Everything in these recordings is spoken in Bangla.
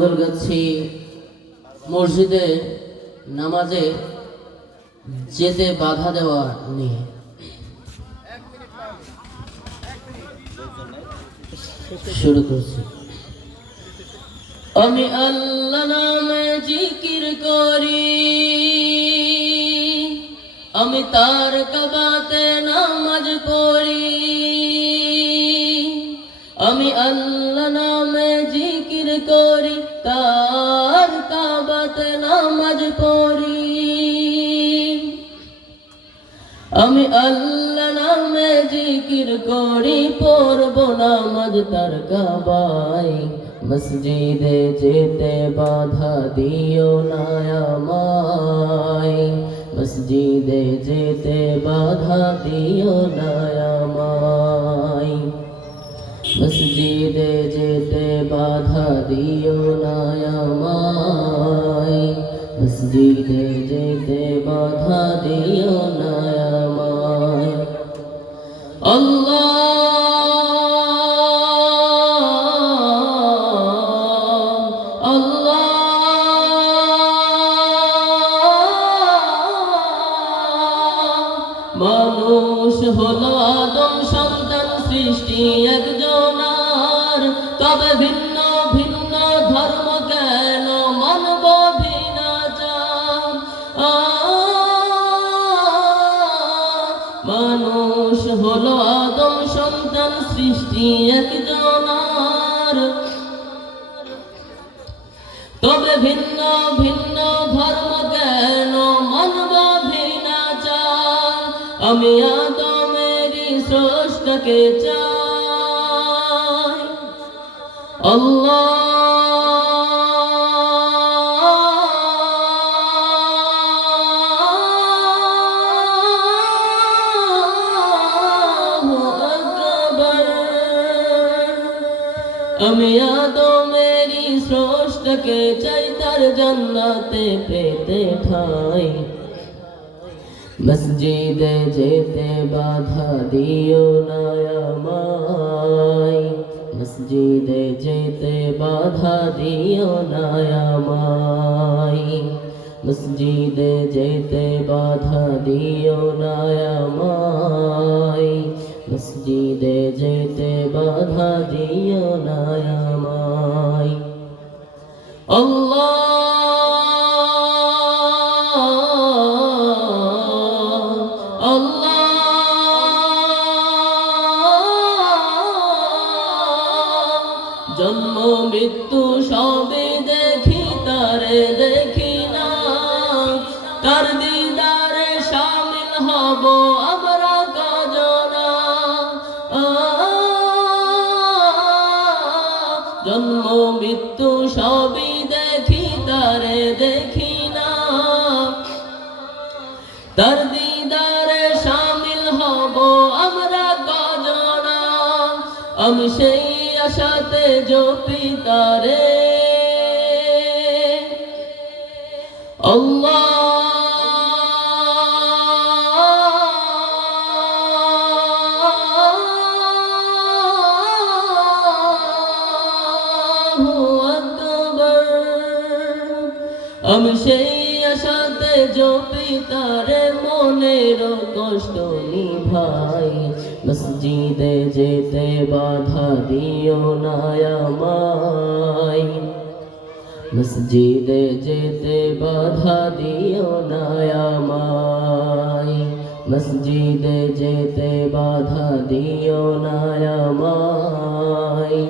গাছি মসজিদে নামাজে যেতে বাধা দেওয়া নিয়ে শুরু করছি। আমি আল্লাহ নামে জিকির করি, আমি তার কাবাতে নামাজ পড়ি। আমি আল্লাহ নামে জিকির করি, তার কাবাতে নামাজ পড়ি। আমি আল্লাহ নামে জিকির করি, পড়ব নামাজ তার কাবায়। মসজিদে যেতে বাধা দিও না আমায়, মসজিদে যেতে বাধা দিও না আমায়, মসজিদে যেতে বাধা দিও না আমায়, মসজিদে যেতে বাধা দিও না আমায়। আল্লাহ মানুষ হলো আদম সন্তান সৃষ্টি একজনার, তবে ভিন্ন ভিন্ন ধর্ম কেন মানব ভিন্নাচার। মানুষ হলো আদম সন্তান সৃষ্টি একজনার, তবে ভিন্ন ভিন্ন ধর্ম কেন মানব ভিন্নাচার। আমি আদমেরই স্রষ্টাকে চাই। আল্লাহ আমি আদমেরই স্রষ্টাকে চাই, তার জান্নাতে পেতে ঠাই। মসজিদে যেতে বাধা দিও না আমায়, মসজিদে যেতে বাধা দিও না আমায়, মসজিদে যেতে বাধা দিও না আমায়, মসজিদে যেতে বাধা দিও না আমায়। আল্লাহ জন্ম মৃত্যু সবে দেখি, তারে দেখি না, তার দিদারে শামিল হব আমরা কজনা। জন্ম মৃত্যু সবই দেখি, তারে দেখি না, তার দিদারে শামিল হব আমরা কজনা। আমি সেই আশাতে জপি তারে, আল্লাহ আমি সেই আশাতে জপি তারে, মনের কষ্ট নিভাই। মসজিদে যেতে বাধা দিও না আমায়, মসজিদে যেতে বাধা দিও না আমায়, মসজিদে যেতে বাধা দিও না আমায়,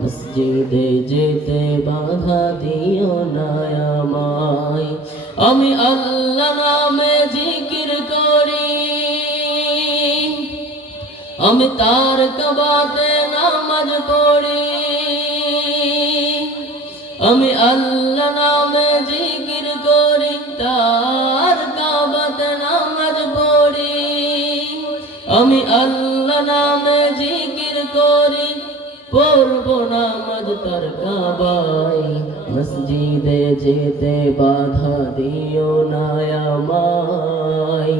মসজিদে যেতে বাধা দিও না আমায়। আমি আল্লাহ নামে জিকির করি, আমি তার কাবাতে নামাজ পড়ি। আমি আল্লাহ নামে জিকির করি, তার কাবাতে নামাজ পড়ি। আমি আল্লাহ নামে জিকির করি, পড়ব নামাজ তার কাবায়। মসজিদে যেতে বাধা দিও না আমায়,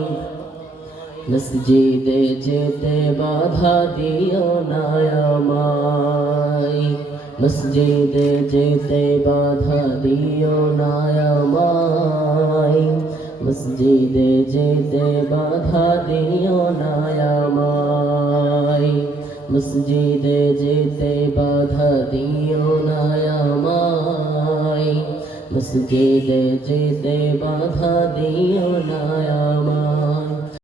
মসজিদে যেতে বাধা দিও না আমায়, মসজিদে যেতে বাধা দিও না আমায়, মসজিদে যেতে বাধা দিও না আমায়, মসজিদে যেতে বাধা দিও না আমায়, মসজিদে যেতে বাধা দিও না আমায়।